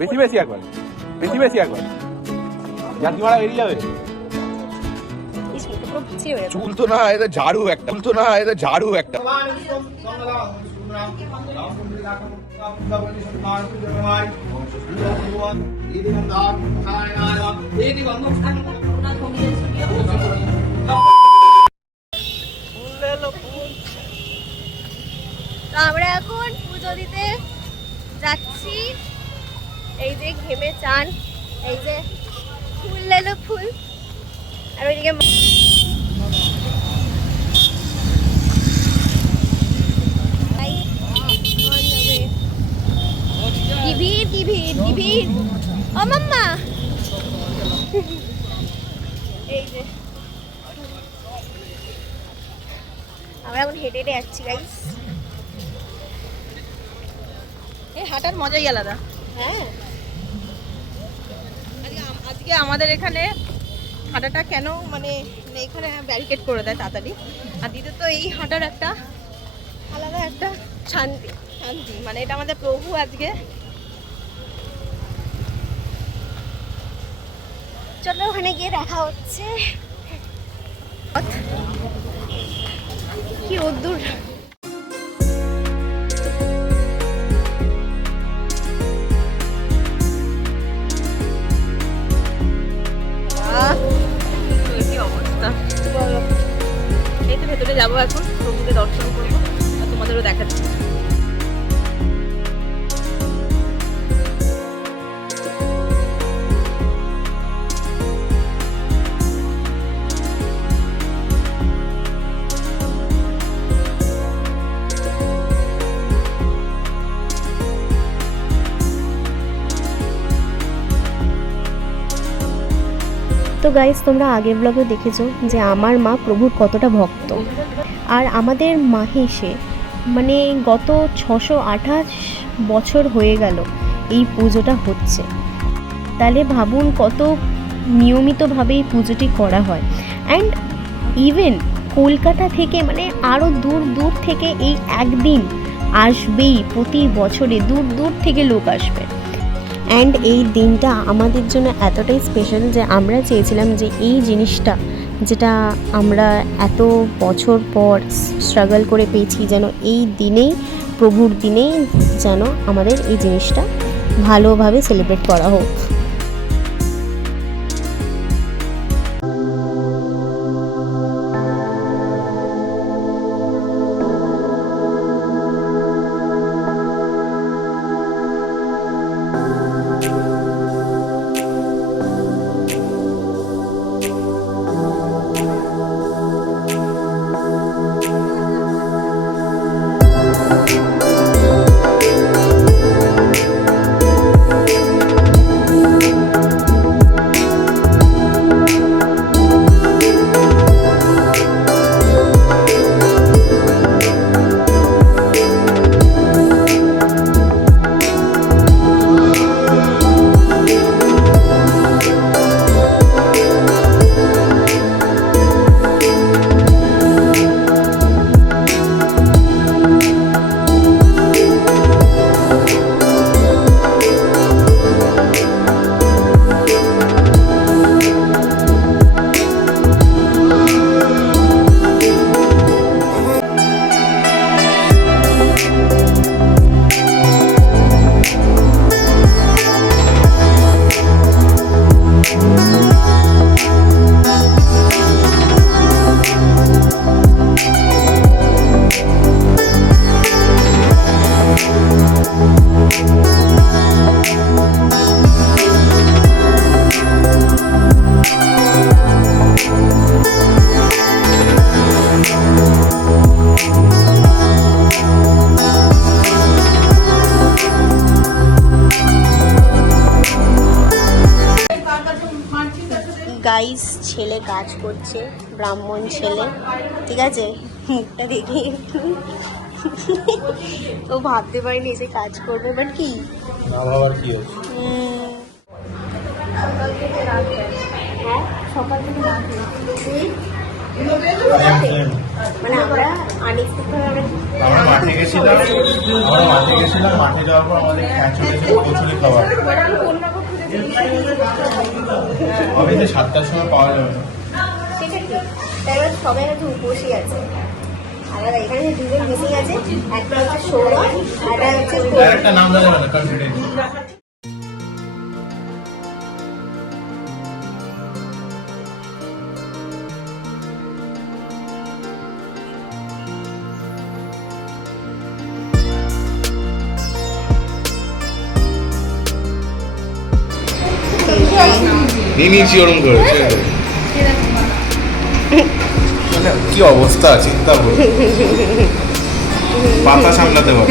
বেশি বেশি একবার, বেশি বেশি একবার, জাতি মারা বেরিয়ে যাবে। চুল তো না, এটা ঝাড়ু একটা, চুল তো না, এটা ঝাড়ু একটা। আমরা এখন পুজো দিতে যাচ্ছি। এই যে ঘেমে চান, এই যে ফুল এলো ফুল, আর ওইদিকে কি ভিড় কি ভিড় কি ভিড়, ও মাম্মা। এই যে আমরা এখন হেঁটে হেঁটে যাচ্ছি গাইস। এই হাঁটার মজাই আলাদা। হ্যাঁ, আজকে আমাদের এখানে হাঁটাটা কেন মানে এখানে ব্যারিকেড করে দেয় তাড়াতাড়ি, আর দ্বিতীয়ত এই হাঁটার একটা আলাদা একটা শান্তি। শান্তি, মানে এটা আমাদের প্রভু আজকে। চলো ওখানে গিয়ে দেখা হচ্ছে। কি রোদ্দুর। কি অবস্থা, এই তো ভেতরে যাবো এখন, প্রভুকে দর্শন করবো আর তোমাদেরও দেখাচ্ছি। তো গাইস, তোমরা আগের ব্লগে দেখেছো যে আমার মা প্রভুর কতটা ভক্ত, আর আমাদের মাহেশে মানে গত 628 বছর হয়ে গেল এই পুজোটা হচ্ছে। তাহলে ভাবুন কত নিয়মিতভাবে এই পুজোটি করা হয়। অ্যান্ড ইভেন কলকাতা থেকে মানে আরও দূর দূর থেকে এই একদিন আসবেই, প্রতি বছরে দূর দূর থেকে লোক আসবে। অ্যান্ড এই দিনটা আমাদের জন্য এতটাই স্পেশাল যে আমরা চেয়েছিলাম যে এই জিনিসটা যেটা আমরা এত বছর পর স্ট্রাগল করে পেয়েছি, যেন এই দিনেই, প্রভুর দিনেই যেন আমাদের এই জিনিসটা ভালোভাবে সেলিব্রেট করা হোক। গাইস, ছেলে কাজ করছে, ব্রাহ্মণ ছেলে, ঠিক আছে, মুখটা দেখে ও ভাবতে পারিনি এসে কাজ করবে, বাট কি না ভাবার কি আছে। হ্যাঁ, সকাল থেকে না মানে আমরা আনএক্সপেক্টেড গেছিলাম, আমরা মাঠে গেছিলাম, মাঠে যাওয়ার পর আমাদের ক্যাচ হয়েছিল কচুরি খাবার। আমি যে 7টার সময় পাওয়া যাবে না। সবাই হচ্ছে উপসী আছে, আর এখানে দুজন মিসিং আছে, একটা হচ্ছে সৌরভ আর একটা হচ্ছে একটা নাম জানা যাবে না, কনফিডেন্স। নিয়েছি ওরম করেছে, মানে কি অবস্থা চিন্তা করো, পাতা সামলাতে পারো।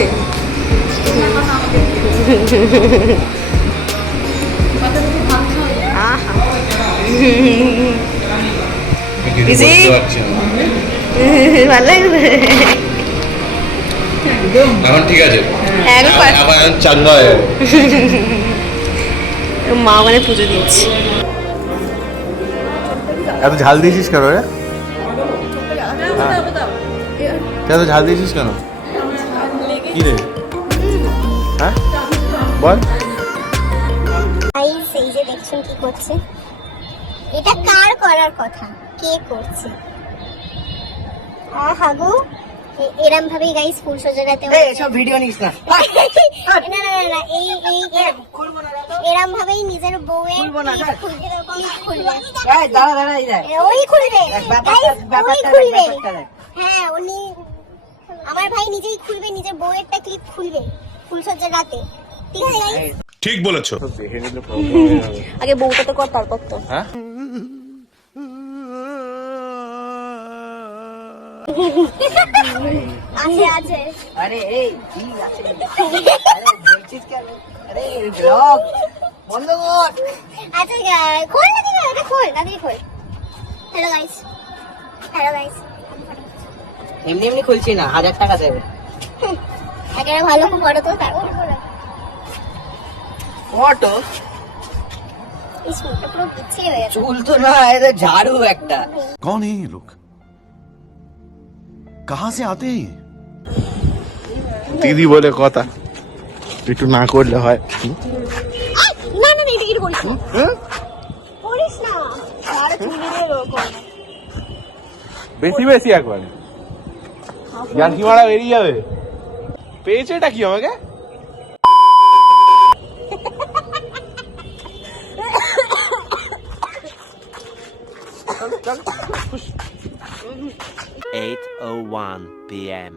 ভালো লাগবে এখন ঠিক আছে, আবার চাঙ্গা হয়ে যাবে। মা মানে পুজো দিচ্ছি। এত ঝাল দিয়েছিস কেন রে? এত ঝাল দিয়েছিস কেন? কি রে? হ্যাঁ বল। গাইস এই যে দেখছেন কি করছে, এটা কার করার কথা, কে করছে? হাগু এরম ভাবেই গাইস ফুল সজাতে হয়। সব ভিডিও নিস না। না না না এই এরম ভাবেই নিজের বউয়ের খুলবে। দাঁড়া এই দেখ, ওই খুলবে গাইস, ওই খুলবে। হ্যাঁ উনি আমার ভাই নিজেই খুলবে, নিজের বউয়েরটা ক্লিপ খুলবে ফুলসজ্জার রাতে, ঠিক আছে গাইস? ঠিক বলেছো। আগে বউটা তো কর, তারপর তো হ্যাঁ আছে আছে। আরে এই কি আছে, আরে বলছিস কেন? আরে ব্লগ বন্ধ কর। আচ্ছা খোল না, দিদি এটা খোল, দাদি খোল। Hello guys, hello guys. এমনি এমনি খুলছি না, 1000 টাকা দেবে। একেবারে ভালো খুব বড় তো, তারপর অটো এই চুলটা পুরো পিছিয়ে হয়ে গেছে। চুল তো না, এটা ঝাড়ু একটা। कौन है ये लोग? कहाँ से आते हैं ये? দিদি বলে কথা, একটু না করলে হয়। না না না, এটা কি করিস না, করিস না। আরে চুল দিয়ে এরকম বেশি বেশি একবারে জ্ঞান কি মারা বেরিয়ে যাবে। পেয়েছে এটা কি আমাকে? PM.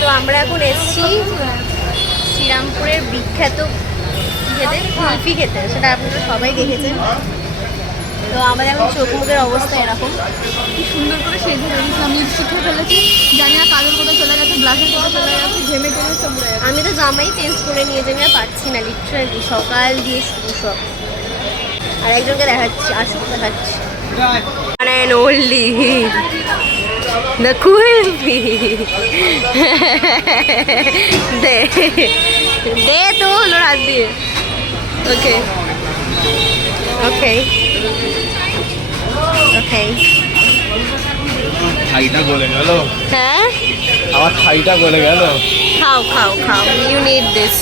তো আমরা এখন এসেছি শ্রীরামপুরের বিখ্যাত খেতে, কুলফি খেতে, সেটা আপনারা সবাই দেখেছেন। তো আমাদের এখন চোখ মুখের অবস্থা এরকম। কি সুন্দর করে সেজে রয়েছে, আমি শিখে ফেলেছি, জানি না কাজের কোথাও চলে গেছে, ব্লাশের কোথাও চলে গেছে, ঘেমে টেমে সব উড়ে গেছে। আমি তো জামাই চেঞ্জ করে নিয়ে যাবো, পারছি না লিটারালি, সকাল দিয়ে শুরু সব। আর একজনকে দেখাচ্ছি, আসুক দেখাচ্ছি। And only the kulfi. দে তো হলো রাত দিয়ে। ওকে ওকে ওকে। থাইটা গলে গেল, হ্যাঁ আমার থাইটা গলে গেল। খাও খাও খাও, ইউ নিড দিস।